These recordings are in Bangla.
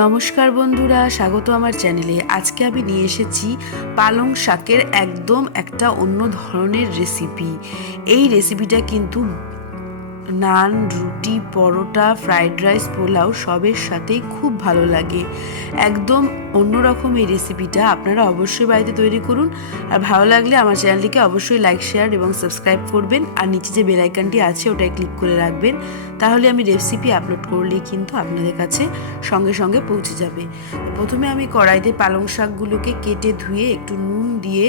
নমস্কার বন্ধুরা, স্বাগত আমার চ্যানেলে। আজকে আমি নিয়ে এসেছি পালং শাকের একদম একটা অন্য ধরনের রেসিপি। এই রেসিপিটা কিন্তু নান, রুটি, পরোটা, ফ্রাইড রাইস, পোলাও সবের সাথেই খুব ভালো লাগে। একদম অন্যরকম এই রেসিপিটা আপনারা অবশ্যই বাড়িতে তৈরি করুন। আর ভালো লাগলে আমার চ্যানেলটিকে অবশ্যই লাইক, শেয়ার এবং সাবস্ক্রাইব করবেন। আর নিচে যে বেল আইকনটি আছে ওটায় ক্লিক করে রাখবেন, তাহলে আমি রেসিপি আপলোড করলেই কিন্তু আপনাদের কাছে সঙ্গে সঙ্গে পৌঁছে যাবে। প্রথমে আমি কড়াইতে পালং শাকগুলোকে কেটে ধুয়ে একটু নুন দিয়ে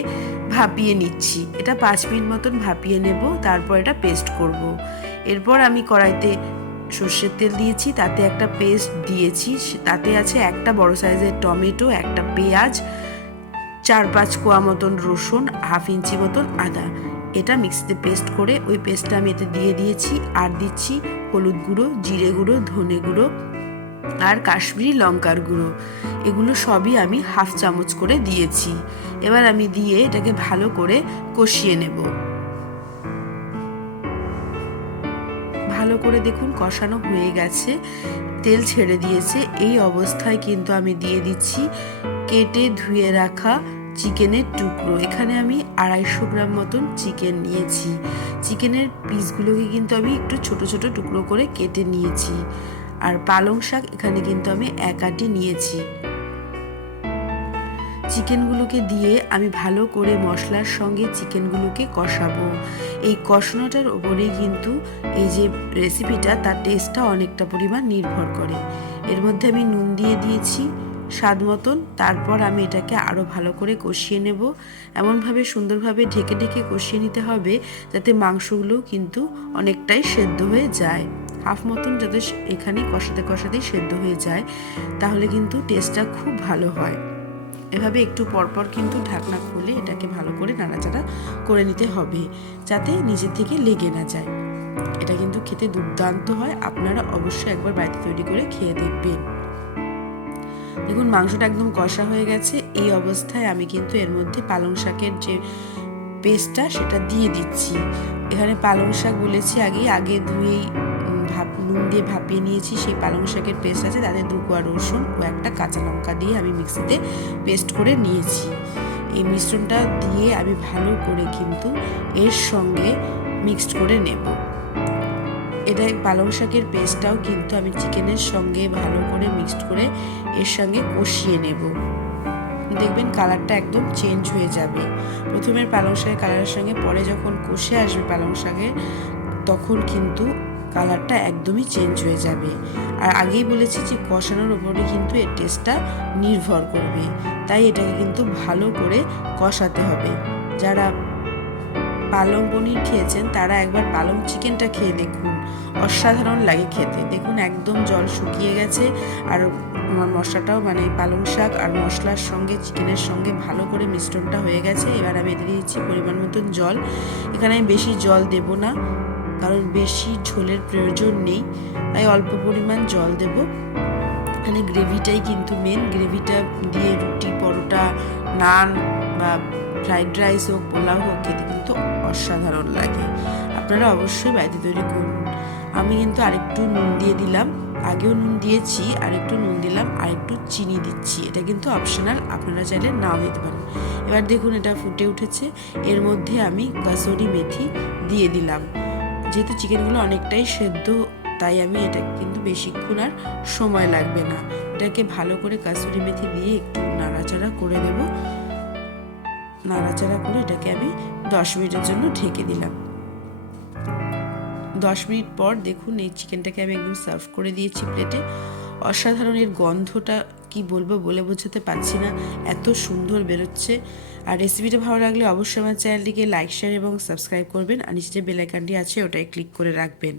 ভাপিয়ে নিচ্ছি। এটা 5 মিনিট মতন ভাপিয়ে নেব, তারপর এটা পেস্ট করব। এরপর আমি কড়াইতে সর্ষের তেল দিয়েছি, তাতে একটা পেস্ট দিয়েছি। তাতে আছে একটা বড় সাইজের টমেটো, একটা পেঁয়াজ, 4-5 কোয়া মতন রসুন, হাফ ইঞ্চি মতন আদা। এটা মিক্সিতে পেস্ট করে ওই পেস্টটা আমি এতে দিয়ে দিয়েছি। আর দিচ্ছি হলুদ গুঁড়ো, জিরে গুঁড়ো, ধনে গুঁড়ো আর কাশ্মীরি লঙ্কার গুঁড়ো। এগুলো সবই আমি হাফ চামচ করে দিয়েছি। এবার আমি দিয়ে এটাকে ভালো করে কষিয়ে নেব। ভালো করে দেখুন কষানো হয়ে গেছে, তেল ছেড়ে দিয়েছে। এই অবস্থায় কিন্তু আমি দিয়ে দিচ্ছি কেটে ধুয়ে রাখা চিকেনের টুকরো। এখানে আমি 250 গ্রাম মতন চিকেন নিয়েছি। চিকেনের পিসগুলোকে কিন্তু আমি একটু ছোট ছোট টুকরো করে কেটে নিয়েছি। আর পালং শাক এখানে কিন্তু আমি 1 আটি নিয়েছি। চিকেনগুলোকে দিয়ে আমি ভালো করে মশলার সঙ্গে চিকেনগুলোকে কষাবো। এই কষানোটার ওপরেই কিন্তু এই যে রেসিপিটা, তার টেস্টটা অনেকটা পরিমাণ নির্ভর করে। এর মধ্যে আমি নুন দিয়ে দিয়েছি স্বাদ মতন। তারপর আমি এটাকে আরও ভালো করে কষিয়ে নেব। এমনভাবে সুন্দরভাবে ঢেকে ঢেকে কষিয়ে নিতে হবে যাতে মাংসগুলো কিন্তু অনেকটাই সেদ্ধ হয়ে যায়। হাফ মতন যাতে এখানে কষাতে কষাতেই সেদ্ধ হয়ে যায়, তাহলে কিন্তু টেস্টটা খুব ভালো হয়। এভাবে একটু পরপর কিন্তু ঢাকনা খুলে এটাকে ভালো করে নাড়াচাড়া করে নিতে হবে, যাতে নিজে থেকে লেগে না যায়। এটা কিন্তু খেতে দুর্দান্ত হয়। আপনারা অবশ্যই একবার বাড়িতে তৈরি করে খেয়ে দেখবেন। দেখুন মাংসটা একদম কষা হয়ে গেছে। এই অবস্থায় আমি কিন্তু এর মধ্যে পালং শাকের যে পেস্টটা সেটা দিয়ে দিচ্ছি। এখানে পালং শাক বলেছি আগে ধুয়েই নুন দিয়ে ভাপিয়ে নিয়েছি। সেই পালং শাকের পেস্ট আছে, তাতে 2 কোয়া রসুন ও একটা কাঁচা লঙ্কা দিয়ে আমি মিক্সিতে পেস্ট করে নিয়েছি। এই মিশ্রণটা দিয়ে আমি ভালো করে কিন্তু এর সঙ্গে মিক্সড করে নেব। এটা পালং শাকের পেস্টটাও কিন্তু আমি চিকেনের সঙ্গে ভালো করে মিক্সড করে এর সঙ্গে কষিয়ে নেব। দেখবেন কালারটা একদম চেঞ্জ হয়ে যাবে। প্রথমে পালং শাকের কালারের সঙ্গে পরে যখন কষে আসবে পালং শাকের, তখন কিন্তু কালারটা একদমই চেঞ্জ হয়ে যাবে। আর আগেই বলেছি যে কষানোর উপরে কিন্তু এর টেস্টটা নির্ভর করবে, তাই এটাকে কিন্তু ভালো করে কষাতে হবে। যারা পালং পনির খেয়েছেন তারা একবার পালং চিকেনটা খেয়ে দেখুন, অসাধারণ লাগে খেতে। দেখুন একদম জল শুকিয়ে গেছে, আর আমার মশলাটাও মানে পালং শাক আর মশলার সঙ্গে চিকেনের সঙ্গে ভালো করে মিশ্রণটা হয়ে গেছে। এবার আমি এতে দিচ্ছি পরিমাণ মতন জল। এখানে আমি বেশি জল দেব না, কারণ বেশি ঝোলের প্রয়োজন নেই, তাই অল্প পরিমাণ জল দেব। এখানে গ্রেভিটাই কিন্তু মেন। গ্রেভিটা দিয়ে রুটি, পরোটা, নান বা ফ্রাইড রাইস হোক, পোলাও হোক, খেতে কিন্তু অসাধারণ লাগে। আপনারা অবশ্যই বাড়িতে তৈরি করুন। আমি কিন্তু আরেকটু নুন দিয়ে দিলাম, আগেও নুন দিয়েছি, আরেকটু নুন দিলাম, আরেকটু চিনি দিচ্ছি। এটা কিন্তু অপশনাল, আপনারা চাইলে নাও দিতে পারেন। এবার দেখুন এটা ফুটে উঠেছে। এর মধ্যে আমি কাসুরি মেথি দিয়ে দিলাম। যেহেতু চিকেনগুলো অনেকটাই সেদ্ধ, তাই আমি এটা কিন্তু বেশিক্ষণ আর সময় লাগবে না। এটাকে ভালো করে কাসুরি মেথি দিয়ে একটু নাড়াচাড়া করে দেব। নাড়াচাড়া করে এটাকে আমি 10 মিনিটের জন্য ঢেকে দিলাম। 10 মিনিট পর দেখুন এই চিকেনটাকে আমি একদম সার্ভ করে দিয়েছি প্লেটে। অসাধারণ, এর গন্ধটা কি বলবো, বলে বোঝাতে পারছি না, এত সুন্দর বেরোচ্ছে। আর রেসিপিটা ভালো লাগলে অবশ্যই আমার চ্যানেলটিকে লাইক, শেয়ার এবং সাবস্ক্রাইব করবেন। আর নিচে যে বেল আইকনটি আছে ওটাই ক্লিক করে রাখবেন।